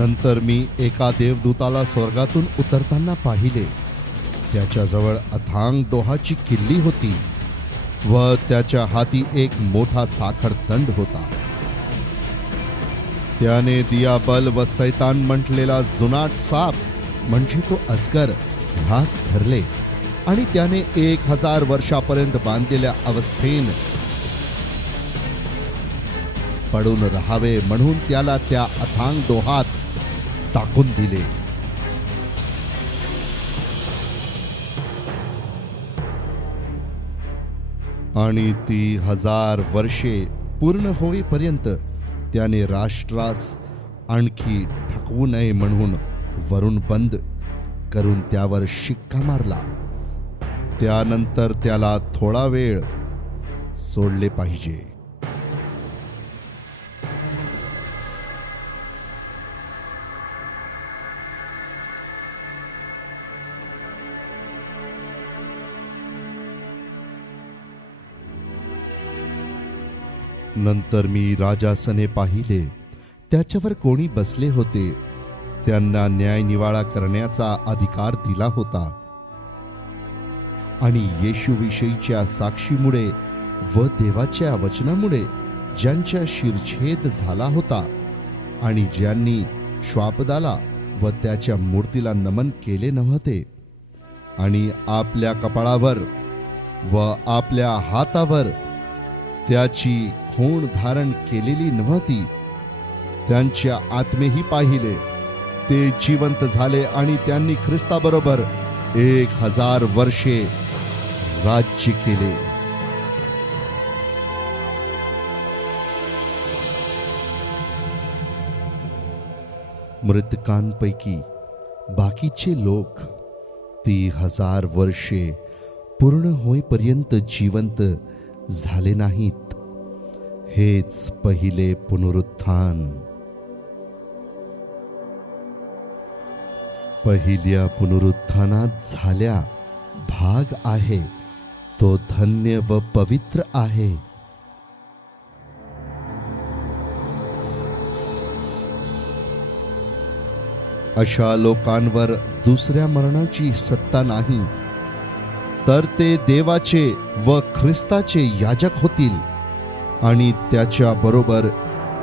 नंतर मी एका देवदूताला स्वर्गातून उतरताना पाहिले. त्याच्याजवळ अथांग डोहाची किल्ली होती व त्याच्या हाती एक मोठा साखरदंड होता. त्याने दियाबल व सैतान म्हटलेला जुनाट साप म्हणजे तो अजगर ह्यास धरले आणि त्याने एक हजार वर्षापर्यंत बांधलेल्या अवस्थेन पडून राहावे म्हणून त्याला त्या अथांग डोहात टाकून दिले. आणि ती हजार वर्षे पूर्ण होईपर्यंत त्याने राष्ट्रास आणखी ठकवू नये म्हणून वरून बंद करून त्यावर शिक्का मारला. त्यानंतर त्याला थोडा वेळ सोडले पाहिजे. नंतर मी राजासने पाहिले. त्याच्यावर कोणी बसले होते. त्यांना न्याय निवाळा करण्याचा अधिकार दिला होता. आणि येशूविषयीच्या साक्षीमुळे व देवाच्या वचनामुळे ज्यांच्या शिरछेद झाला होता आणि ज्यांनी श्वापदाला व त्याच्या मूर्तीला नमन केले नव्हते आणि आपल्या कपाळावर व आपल्या हातावर त्याची खूण धारण केलेली नव्हती. त्यांच्या आत्मेही पाहिले. ते जिवंत झाले आणि त्यांनी ख्रिस्ताबरोबर एक हजार वर्षे राज्य केले. मृतकांपैकी बाकीचे लोक ती हजार वर्षे पूर्ण होईपर्यंत जिवंत झाले नाहीत. हेच पहिले पुनरुत्थान. पहिल्या पुनरुत्थानात झाल्या भाग आहे. तो धन्य व पवित्र आहे. अशा लोकांवर दुसऱ्या मरणाची सत्ता नाही. तर ते देवाचे व ख्रिस्ताचे याजक होतील. आणि त्याच्या बरोबर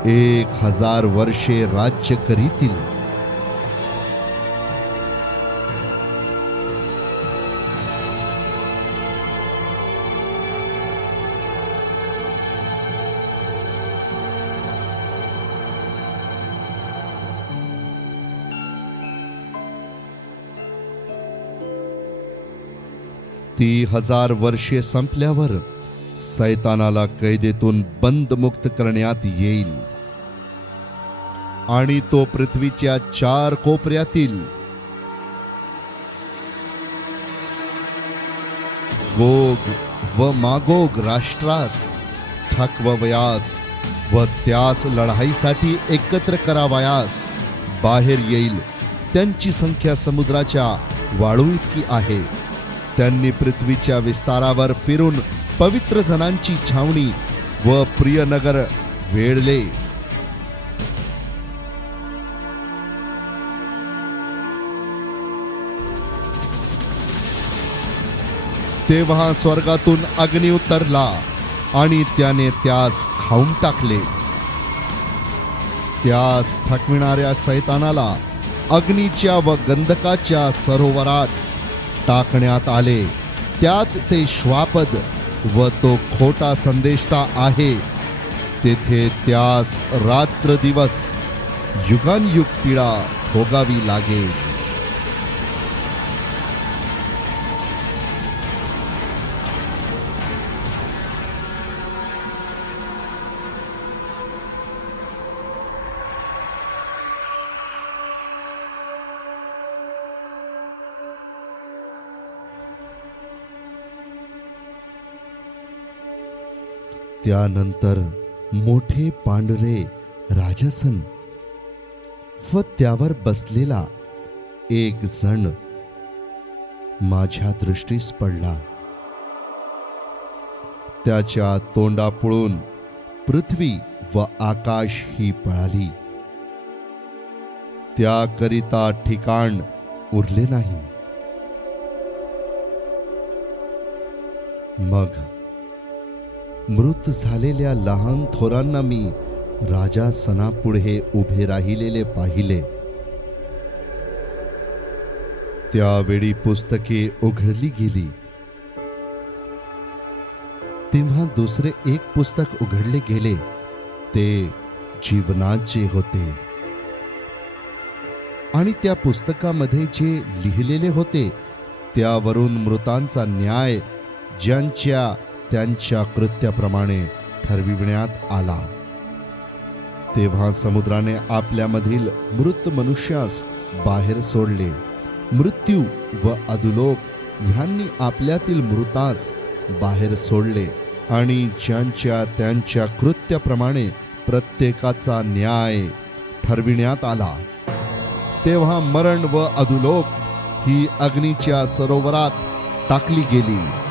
एक हजार वर्षे राज्य करीतील. ती हजार वर्षे संपल्यावर सैतानाला कैदेतून बंदमुक्त करण्यात येईल. आणि तो पृथ्वीच्या चार कोपऱ्यातील गोग व मागोग राष्ट्रास ठकवयास व त्यास लढाईसाठी एकत्र करावयास बाहेर येईल. त्यांची संख्या समुद्राच्या वाळू इतकी आहे. त्यांनी पृथ्वीच्या विस्तारावर फिरून पवित्र जनांची छावणी व प्रिय नगर वेढले. तेव्हा स्वर्गातून अग्नी उतरला आणि त्याने त्यास खाऊन टाकले. त्यास थकविणाऱ्या सैतानाला अग्नीच्या व गंधकाच्या सरोवरात टाकण्यात आले. त्यात ते श्वापद व तो खोटा संदेष्टा आहे. तेथे त्यास रात्र दिवस युगानयुग पीडा भोगावी लागेल त्यानंतर मोठे पांढरे राजसन व त्यावर बसलेला एक जण माझ्या दृष्टीस पडला. त्याच्या तोंडापुळून पृथ्वी व आकाश ही पळाली. त्याकरिता ठिकाण उरले नाही. मग मृत झालेल्या लहान थोरांना मी राजा सणापुढे उभे राहिलेले पाहिले. त्यावेळी पुस्तके उघडली गेली. तेव्हा दुसरे एक पुस्तक उघडले गेले. ते जीवनाचे होते. आणि त्या पुस्तकामध्ये जे लिहिलेले होते त्यावरून मृतांचा न्याय ज्यांच्या त्यांच्या कृत्याप्रमाणे ठरविण्यात आला. तेव्हा समुद्राने आपल्यामधील मृत मनुष्यास बाहेर सोडले. मृत्यू व अधुलोक ह्यांनी आपल्यातील मृतास बाहेर सोडले आणि ज्यांच्या त्यांच्या कृत्याप्रमाणे प्रत्येकाचा न्याय ठरविण्यात आला. तेव्हा मरण व अधुलोक ही अग्नीच्या सरोवरात टाकली गेली.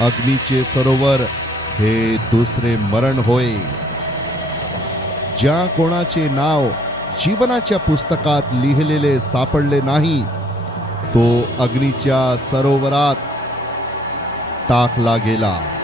अग्नीचे सरोवर हे दुसरे मरण होय. ज्या कोणाचे नाव जीवनाच्या पुस्तकात लिहिलेले सापडले नाही तो अग्नीच्या सरोवरात टाकला गेला.